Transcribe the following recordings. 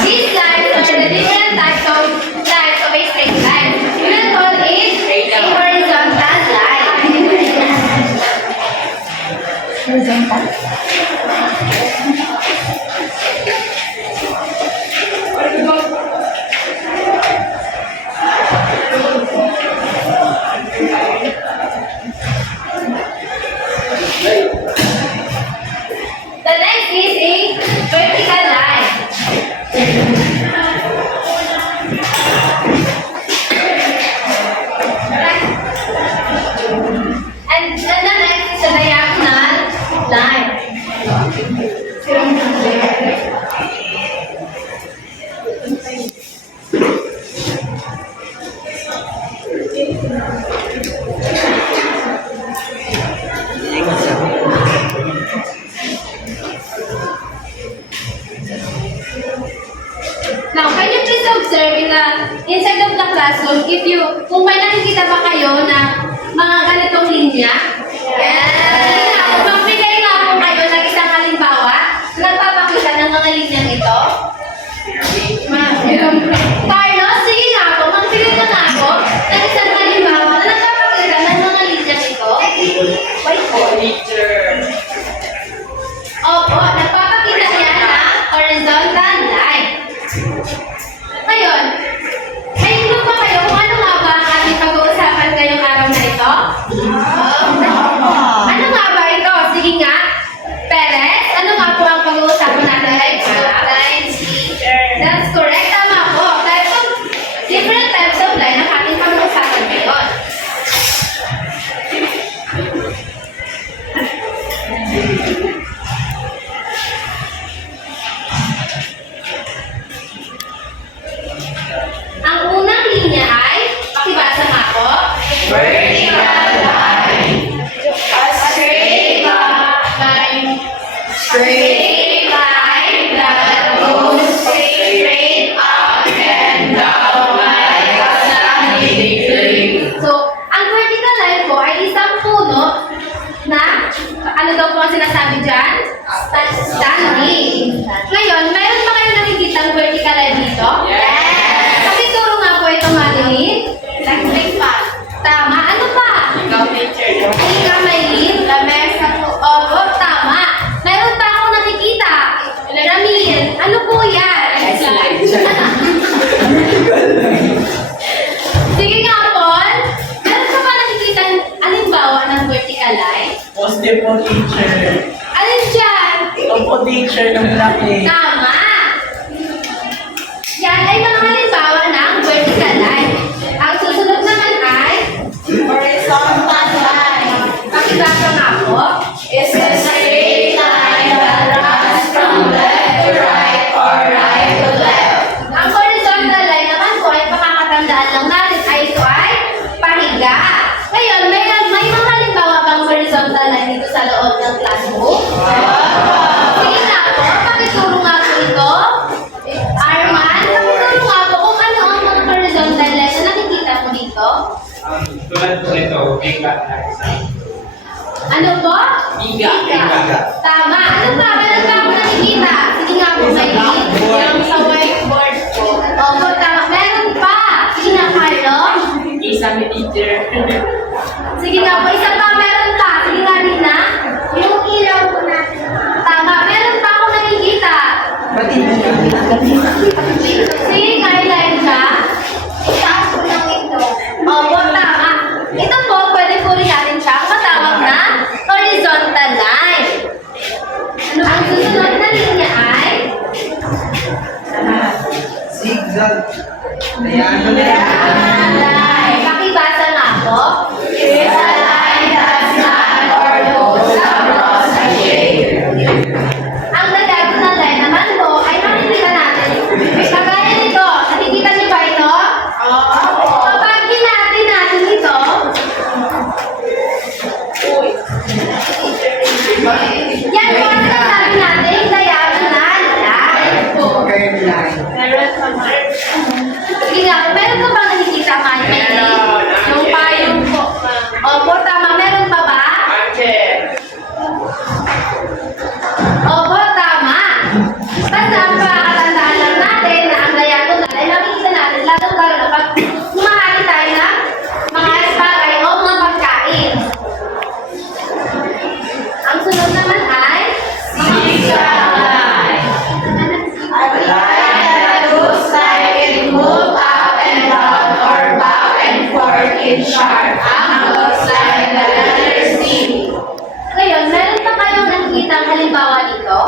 These lines are the different types of lines of a straight line. We will call it a horizontal line. The next is a vertical line. And the next is a diagonal line. Now, can you please observe inside of the classroom kung may nakikita ba kayo na mga ganitong linya? Yes! Magbigay nga po kayo ng isang halimbawa na nagpapakita ng mga linyang ito. Carlos, sige nga po, magbigay na nga po ng isang halimbawa na nagpapakita ng mga linyang ito. Opo, nagpapakita niya ng horizontal line. Ngayon, may clue pa kayo kung ano nga ba ang ating pag-uusapan ngayong araw na ito? Ano nga ba ito? Sige nga. Perez, ano nga po ang pag-uusapan natin ngayong araw? Lines, teacher. That's correct. Tama po. Different types of line ang ating pag-uusapan ngayon. Ang unang linya ay, pakibasa nga po. Vertical line. A straight line. Straight line that goes straight up and down like a 90 degree. So, ang vertical line po ay isang puno na, ano daw po ang sinasabi dyan? Standing. Ngayon, meron ba kayo nakikita ang vertical line dito? Yes! Pakituro nga po ito, Madeline. Electric fan. Tama. Ano pa? Ikaw, teacher. Ikaw, Maylin. Lamesa po. Opo, tama. Meron pa akong nakikita. Ramil. Ano po yan? Sige nga, Paul. Meron ka pa nakikita halimbawa ng vertical line? Poste po, teacher. Alin dyan? Ito po, teacher, ng laki. Tama. Yan ay mga halimbawa ng vertical line. Ang susunod naman ay Horizontal line. pakibasa nga po. Is a straight line that runs from left to right or right to left. Ang horizontal line naman po ay pakakatandaan lang natin ay ito ay pahiga. Ngayon, may mga halimbawa bang horizontal line dito sa loob ng classroom? Sige nga po, pakituro nga po ito. Arman, pakituro nga po kung ano ang mga horizontal line na nakikita mo dito. Tulad po ito, biga na isa. Ano po? Biga. Tama. Ano pa? Meron pa ako nakikita. Sige nga po, Maylin. Yung sa whiteboard po. Opo, tama. Meron pa. Sige nga, Carlos. Isa ni teacher. Sige nga po, isa pa. Meron pa. Sige nga, Nina. Yung ilaw po natin. Tama. Meron pa ako nakikita. Sige nga, Elijah. Itaas po lang ito. Opo, tama. Ito po, pwede po rin natin siya matawag na horizontal line. Ang susunod na linya ay Zigzag. Ayan. line. Pakibasa nga po. Is a line that's not or goes across a shape. nakikita ang halimbawa dito?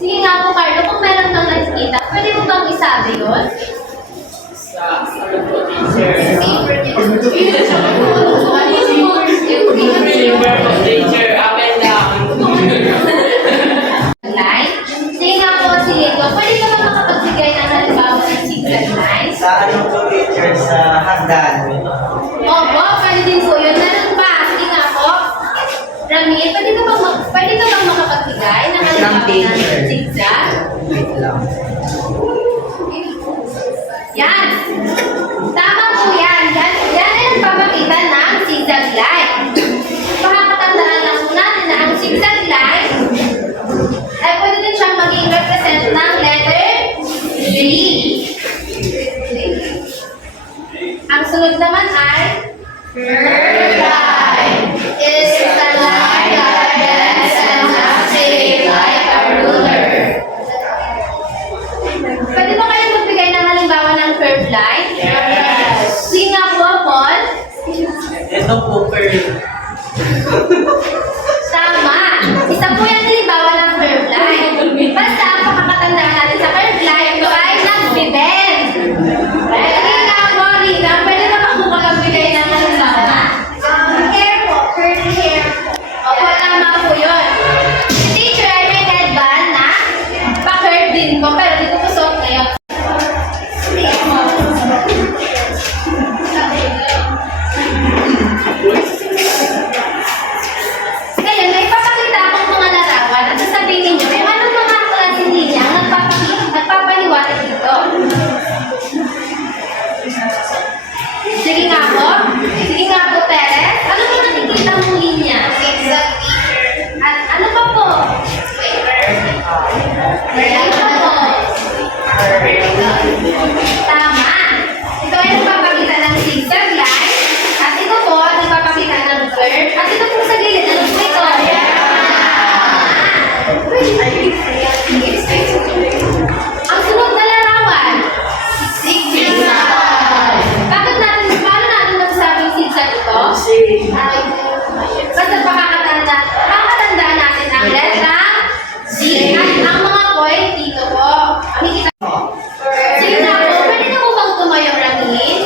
Sige nga po, Carlo, kung meron kang nakikita, pwede mo bang isabi yun? Sa ano po, teacher? Silver po, teacher. Up and down. Line? Sige nga po, si Lito, pwede ka ba makapagbigay ng halimbawa ng signal line? Sa ano po teacher sa hagdan? Opo, pwede din po yun. Meron pa, sige nga po. Rami, pwede ka bang makapagbigay ng halimbawa ng zigzag? Wait lang. Yan! Tama po yan. Yan ay nagpapakita ng zigzag line. Makakatandaan lang po natin na ang zigzag line ay pwede din siyang maging represent ng letter G. Ang sunod naman ay curved line. Is the line that bends and acts like a ruler. Pwede ba kayo magbigay ng halimbawa ng curved line? Yes. Sige nga po, Paul. Ito po curve. Tama. Isa po yung halimbawa ng curved line. Basta ang pakakatandaan natin sa curved line, ito ay nag-bend. Sige nga po, Rina. Pwede ba ako makagbigay ng halimbawa? Hair po. Curved hair. Opo, tama po yun. Si teacher ay may headband na pa-curve din po, pero di ko po suot ngayon. Ngayon, may papakita akong mga larawan at sasabihin niyo kung anong mga klaseng linya ang nagpapaliwanag dito. Sige nga po. Sige nga po, Perez. Ano ba nakikita mong linya? At ano pa po? Ano pa po? Tama. Ito ay nagpapakita ng zigzag line. At ito po, nagpapakita ng curve. At ito po sa gilid, ano po ito? Ang sunod na larawan. Zigzag. Paano natin masasabing zigzag ito? Basta pakakatandaan natin ang letra Z. At ang mga point dito po. Makikita po. Sige na po, pwede na po bang tumayo, Ramin?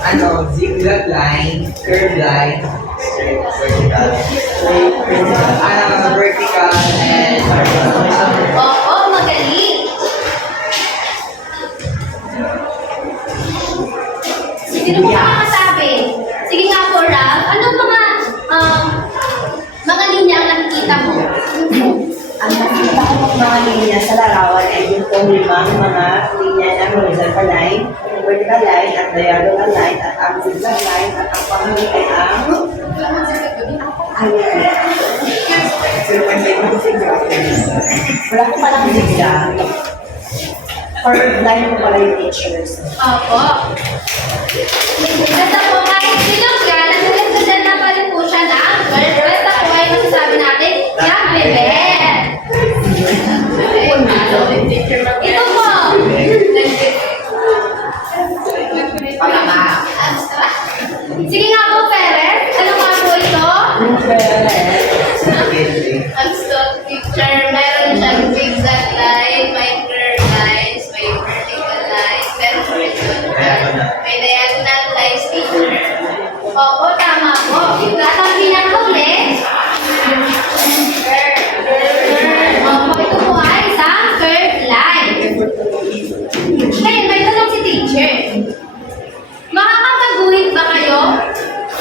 Ano, zigzag line, curved line, vertical, vertical, and horizontal. Oo, magaling. Sino po makakasabi? Sige nga po, Ralph. Anong mga linya ang nakikita mo? Ang nakikita ko ng mga linya sa larawan ay yung pong limang mga linya ng horizontal line, vertical line, at diagonal line, at ang zigzag line, at ang panghuli ay ang ayan. Wala ko palang zigzag. Curved line ko pala yung teachers. Opo. Basta po, kahit sinong yan, nagagandaan na pa rin po siya na curve. Basta po ay masasabi natin, nag-bebe. Ito po. Sige nga po, Perez. Ano nga po ito? Ang stock picture, meron siyang zigzag line, may curved lines, may vertical lines, meron horizontal, may diagonal lines teacher. Opo, tama po. At ang pinakahuli, opo, ito po ay isang curved line. Ngayon, may tanong si teacher. Makakapag-guhit ba kayo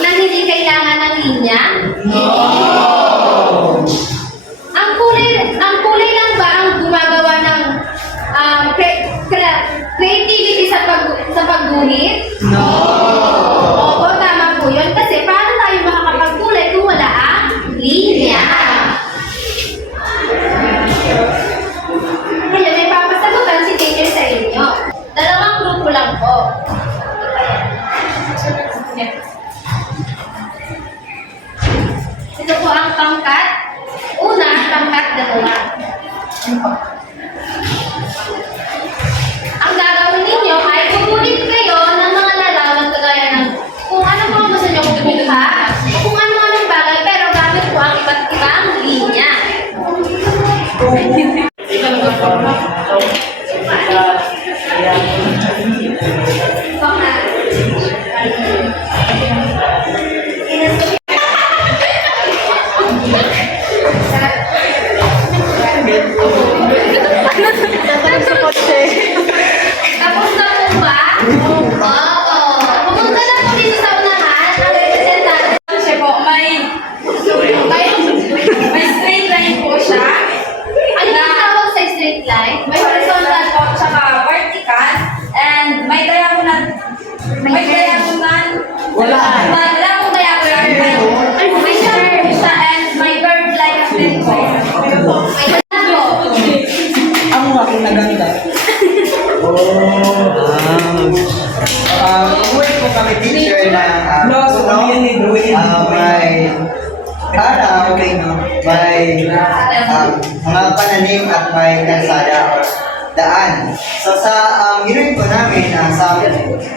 na hindi kailangan ng linya? Ang kulay lang ba ang gumagawa ng creativity sa pagguhit? Opo, tama po yun. Kasi paano tayo makakapagkulay kung wala ang linya? Kaya may papasagutan si teacher sa inyo. Dalawang grupo lang po. Ito po ang pangkat. Una, pangkat dalawa. Ang gagawin ninyo ay pupulit kayo ng mga larawan kagaya ng kung ano po ang gusto nyo kumuha o kung ano-anong bagay pero gamit po ang may araw, may mga pananim at may kalsada or daan. So sa ginoon po namin,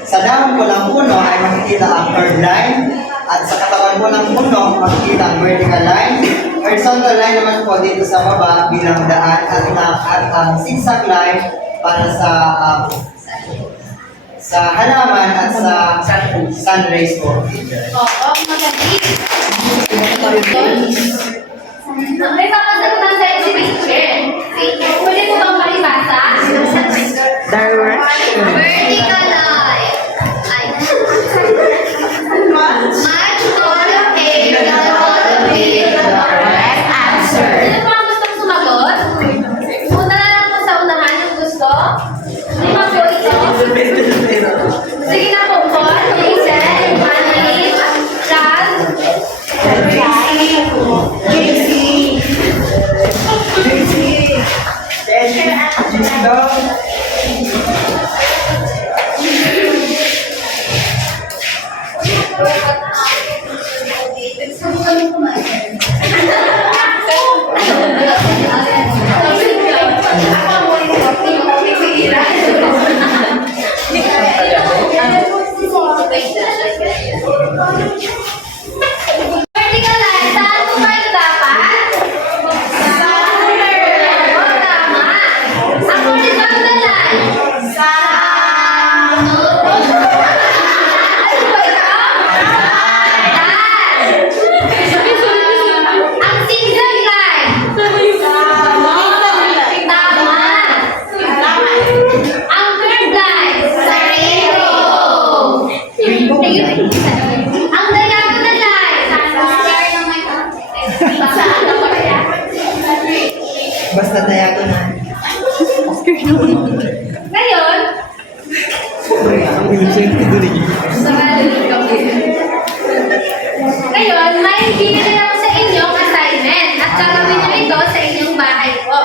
sa dahon po ng puno ay makikita ang curved line at sa katawan po ng puno makikita ang vertical line. Horizontal line naman po dito sa baba bilang daan at ang zigzag line para sa halaman at sa sun rays po. Oo, magaling. May papasagutan sa inyo, picture. Pwede mo bang palibasa? Vertical line. Ay. Much taller area than the correct answer. Sino pa ang gustong sumagot? Una na lang po sa unahan yung gusto. Lima po ito. Sige na po po. Jason, Manny, Chad. Vertical line, saan po ba ito dapat? Sa corner. Oo, tama. Ang horizontal line. Sa... Ano ba ito? Ang zigzag line. Tama. Ang curved line. Sa rainbow. Ang diagonal line. Basta diagonal. Ngayon, ngayon, may binili ako sa inyong assignment at gagawin nyo ito sa inyong bahay po.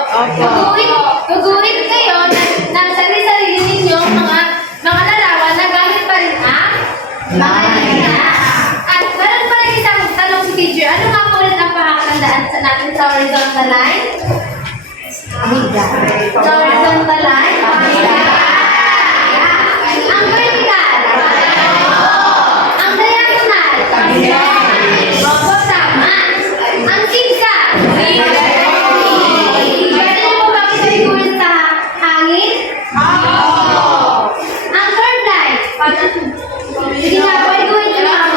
Guguhit kayo na sarili-sarili ninyong mga larawan na gamit pa rin ang mga linya. At meron pa rin isang tanong si teacher, ano nga po ulit ang pakakandaan sa natin sa horizontal line? Sa horizontal line? Ang vertical? Ang diagonal? Opo, tama. Ang zigzag? Pwede niyo po ba ipagkulit sa hangin? Ang curved line? Sige nga po, iguhin niyo na ako.